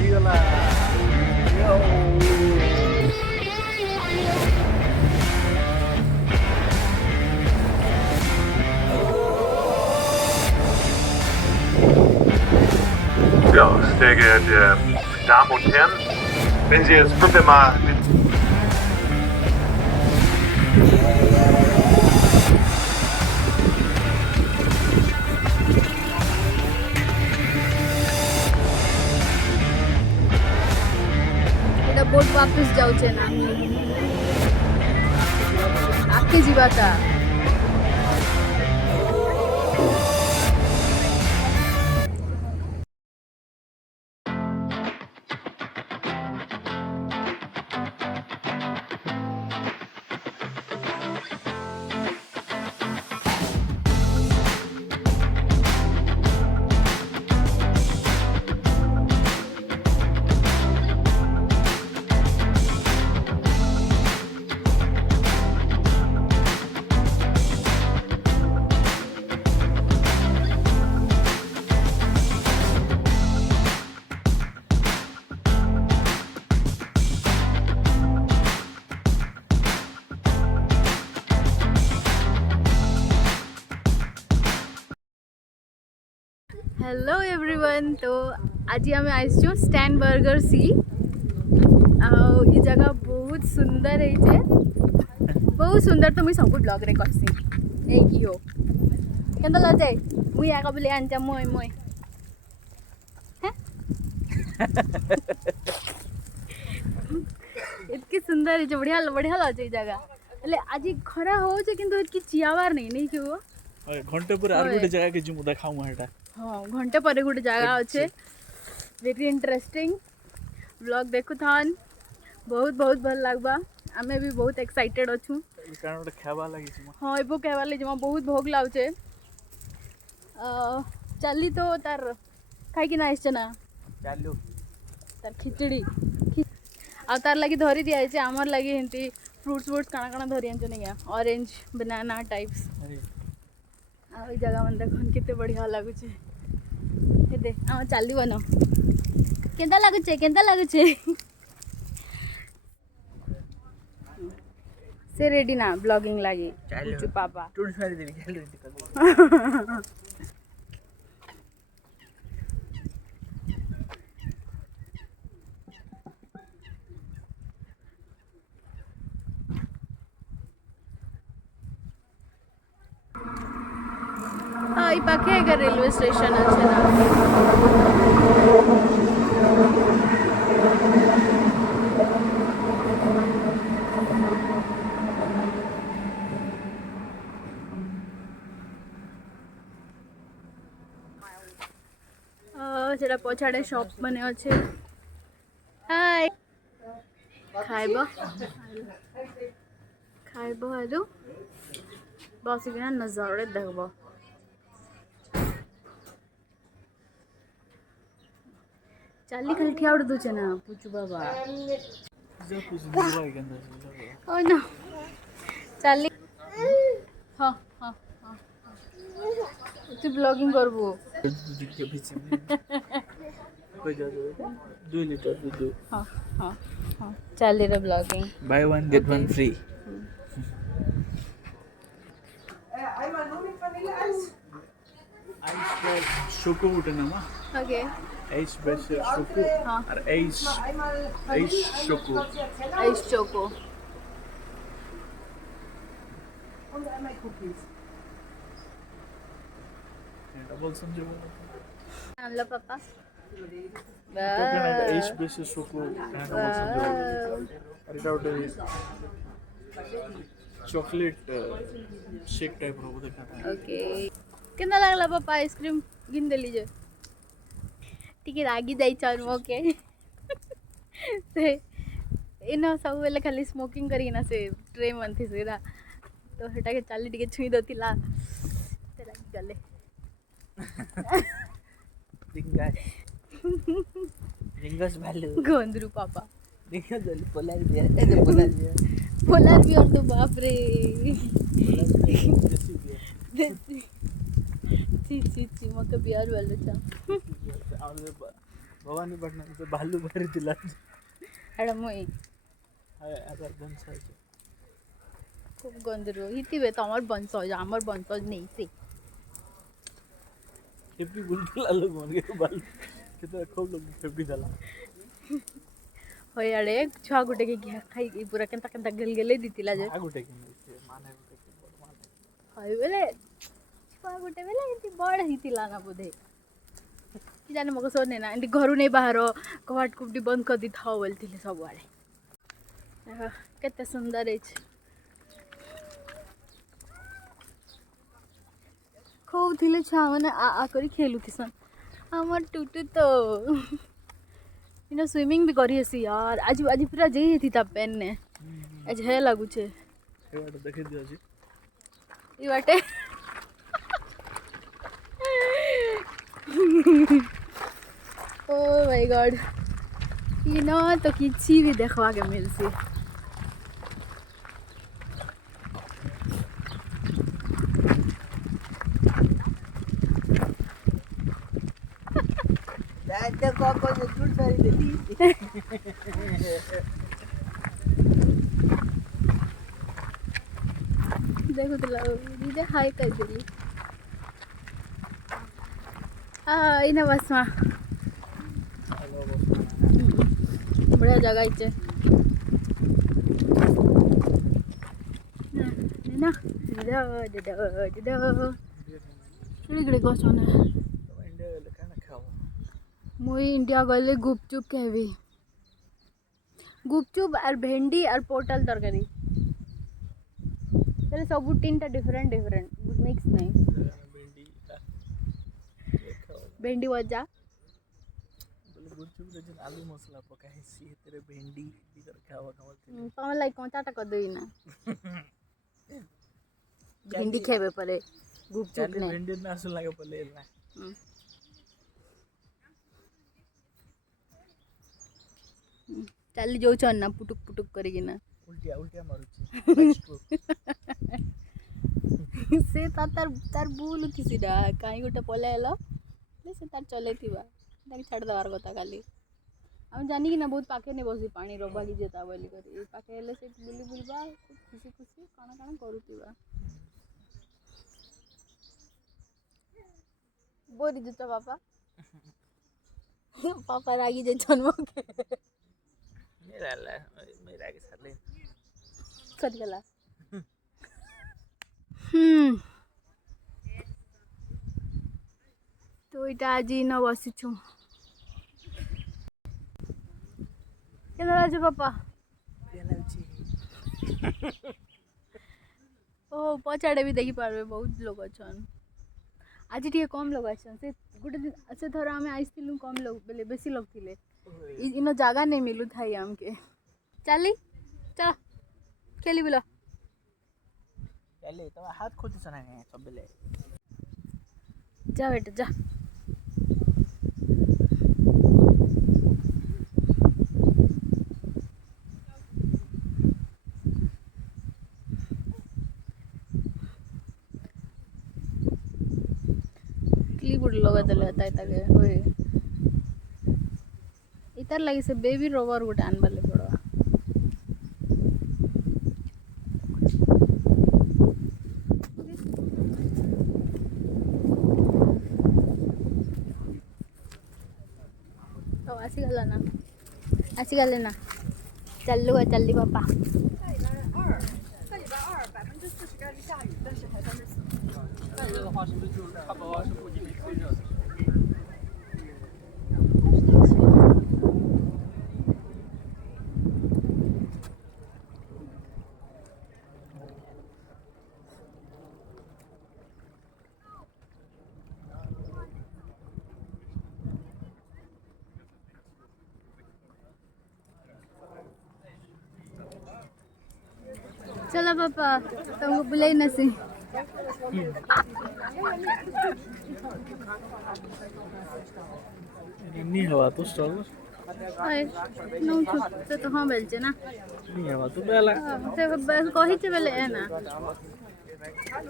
ହେଇଗଲା। Ja, sehr geehrte Damen und Herren, wenn Sie jetzt bitte mal এটা boat वापस যাচ্ছে না আকে ଯିବାଟା हेलो एवरीवन तो आज आम आसचु स्टैनबर्गर सी ये जगह बहुत सुंदर है बहुत सुंदर तो मुझे सब ब्लॉग रे करसी एक हो केंदा लजे मुई आका बोले आंजा मोय मोय इतकी सुंदर है बढ़िया बढ़िया लगे जगह એટલે આજે ખરા હોવ છે কিন্তু এতকি চিয়াবার નહીં કેવો ঘন্টা পরে আর গোটে জায়গা কে জিমু দেখামু এটা हाँ घंटे पर गोटे जगह अच्छे वेरी इंटरेस्टिंग ब्लॉग देखु थान बहुत बहुत भल लगबा आमे भी बहुत एक्साइटेड अछु कारण गोटे खावा लागि जिमु हाँ एबो कहवा ले जमा बहुत भोग लाउचे चली तो तार खाई कि ना आइछ ना चालू तार खिचड़ी आ तार लगी धरी दिया है आमर लगी हिंती फ्रूट्स काना काना धरी आंचो नहीं ऑरेंज बनाना टाइप्स आ जगह मन देखन केते बढ़िया लागुचे हे दे आ चाली बनो केंदा लागुचे से रेडी ना ब्लॉगिंग लागी चु पापा टूट मारी देबी चालू हाँ ये पाखे अगर रेलवे स्टेशन अच्छे ना सेटा पछाड़े शॉप बने अच्छे हाय खाइबो आलू बस किना नजारे देखबो चाली खाली ठिया उड़ दूचे ना पूछू बाबा ओ नो चाली हाँ हाँ हाँ तू ब्लॉगिंग करबो कोई जा 2 लीटर दूध हाँ हाँ हाँ चाली रे ब्लॉगिंग buy 1 get 1 free ice choco उठे ना मा ओके आइस बेस शोको हाँ और ice choco ice choco double समझो हेलो पापा आइस बेस शोको डबल समझो और এটা ওটা चॉकलेट शेक टाइप रो देखा था ओके केना लागला पापा आइसक्रीम गिन दे लीजिए टिके रागी जाई चार ओके से इनो सब बेले खाली स्मोकिंग करी ना से ट्रे मन थी सेरा तो हेटा के चाली टिके छुई दतिला तेरा गले रिंगस भालू गोंदरू पापा देखो जल्दी पोलर बियर तो बाप रे ची ची ची मके बियर वाले छ भवानीपट्टनम से भालू बाहरी दिला एड़ा मुई आधार बंसाज खूब गंदरू हितिबे तमर बंशज आमर बंशज नहीं से खेपी बुलबुला लोग मन के भालू कितना खूब लोग खेपी दला होय अड़े छुआ गुटे के खाई पूरा केनता केनता गलगले दितिला जे गुटे के माने गुटे के बड़ माने होय बेले छुआ गुटे बेले इति बड़ हितिला ना बोधे कि जाने मको सोने ना इति घरु नहीं बाहर कवाट कुपडी बंद कर दी था बोलथिले सब आड़े केते सुंदर अछि खूब थिले छुआ माने आ करी खेलु थिसन हमर टूटू तो स्विमिंग भी करी हसी यार आज आज पूरा जई थी ता पेन ने आज है लागू छे ए बाटे देखे दियो छी ई बाटे ओ माय गॉड ई न तो किछि भी देखवा के मिलसी देखो तो हाय कर दिली इना बसमा बढ़िया जगह इचे ना इकडे गछने इंडिया गले काना खाओ मुई इंडिया गले गुपचुप कहबी गुपचुप और भेंडी और पोटल तरकारी पहले सब तीन डिफरेंट डिफरेंट मिक्स नहीं भेंडी वजा बोले गुपचुप रे जन आलू मसाला पकाई सी तेरे भेंडी दी कर खावा खावते तम लाइक कोंचा टा कर देई ना भेंडी खेबे परे गुपचुप ने भेंडी ना सुन लागे पले ना चल जो चन्ना पुटुक पुटुक करेगी ना उल्टिया उल्टिया मारुची से तार तार बुल किसी डा काई गोटे पले आलो से तार चले थिबा ताके छाड़ दवार कथा खाली हम जानी कि ना बहुत पाखे ने बसी पानी रोबा की जेता बोली करी पाखे हेले से बुली बुलबा खुशी खुशी काना काना करूथिबा बोरी जता पापा पापा रागी जे जन्म के मेरा के साले सर गला तो इटा आज न बसिछु केना राजू पापा ओ पछाड़े भी देखी पारबे बहुत लोग अछन आज टिके कम लोग अछन से गुटे दिन से थोड़ा हमें आइसथिलु कम लोग बेले बेसी लोग थिले इनो जागा नहीं मिलु थाई हमके चली चल खेली बोलो चले तो हाथ खोज सना है सब बेले जा बेटा जा क्लिपबोर्ड लगा देले ताके होय इतार लगी से बेबी रबर गोटे आन बाले पड़वा तो आसी गला ना चल्ली पापा चलो पापा तुमको बुलाई न सी नहीं हवा तो स्टॉल आए नो से तो हम बेलचे ना नहीं हवा तो बेला से बस कहि छे बेले है ना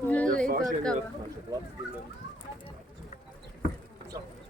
ले तो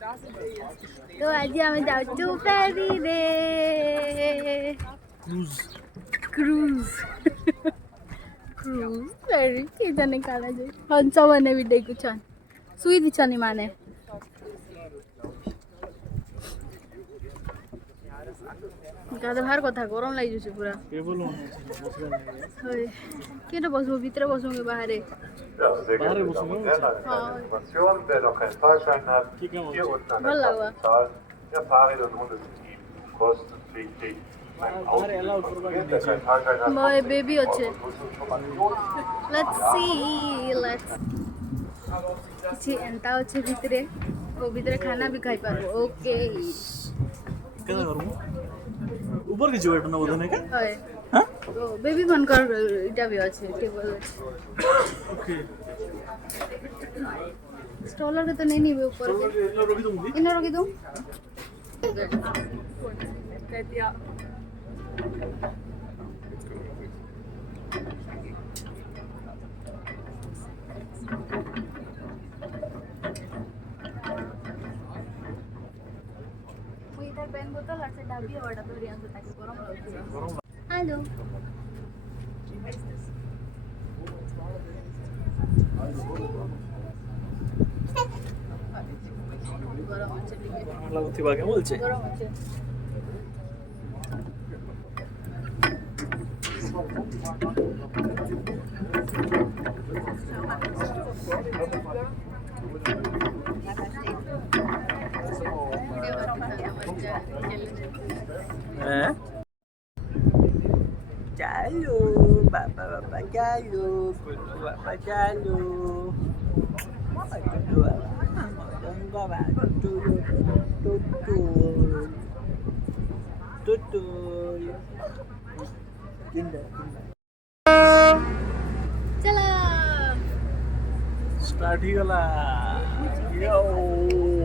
का तो आज आम जाऊँ फेरी रे क्रूज क्रूज क्रूज फेरी के जाने काला जे हंस मैंने भी देखु छन सुई दिछनी माने गाधा बाहर कथा गरम लागि जसे पूरा टेबल होने बसबा नहीं होय केटा बसबो भित्र बसोगे बाहरे Ja, sehr Ware geehrte muss Damen und man Herren, eine kleine Information. Wer noch keinen Fahrschein hat, Kicken wir uns. hier unten an Voll der lauer. Kasse zahlen. Der Fahrräder und Hunde sind ihm kostenpflichtig. Beim Auto Ware erlaubt, ist aber wer keinen Fahrschein hat, Moje kostet baby 10 oche. Euro plus Informationen. Let's see let's किछि एंता अच्छे भितरे ओ भितरे खाना भी खाई पारबो okay क्या करूँ ऊपर की जोड़ ना बोलने का होय हाँ ओ बेबी मन कर इटा भी अच्छे टेबल ओके स्टॉलर के तो नहीं ऊपर के रोकी दूँगी इन रखी दूं कह दिया इधर पेन बोतल और से डाबी है बड़ा तो रियान से ताकि गरम रहे हेलो गरम আছে ଟିକେ লাগুথিবা কে বলছে গরম আছে हैं चालू बाबा बाबा चालू कुटु बाबा चालू बाबा कुटु बाबा तुतु जिंदा चला स्टार्ट ही गला यो